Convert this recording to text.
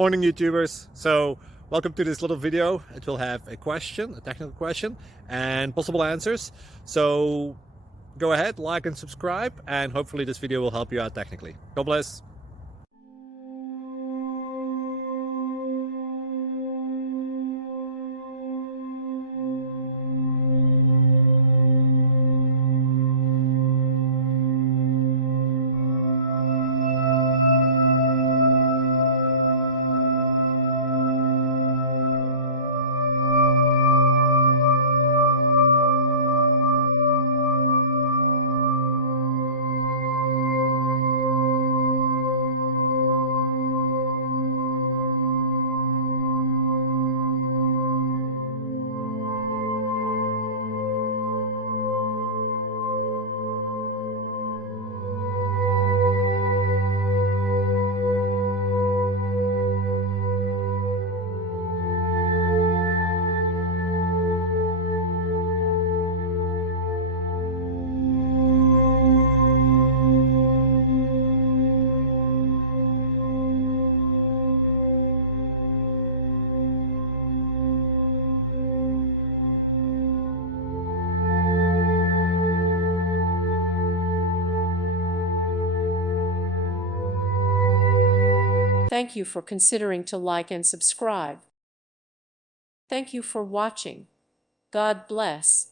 Morning YouTubers. So welcome to this little video. It will have a question, a technical question, and possible answers. So go ahead, like and subscribe, and hopefully this video will help you out technically. God bless. Thank you for considering to like and subscribe. Thank you for watching. God bless.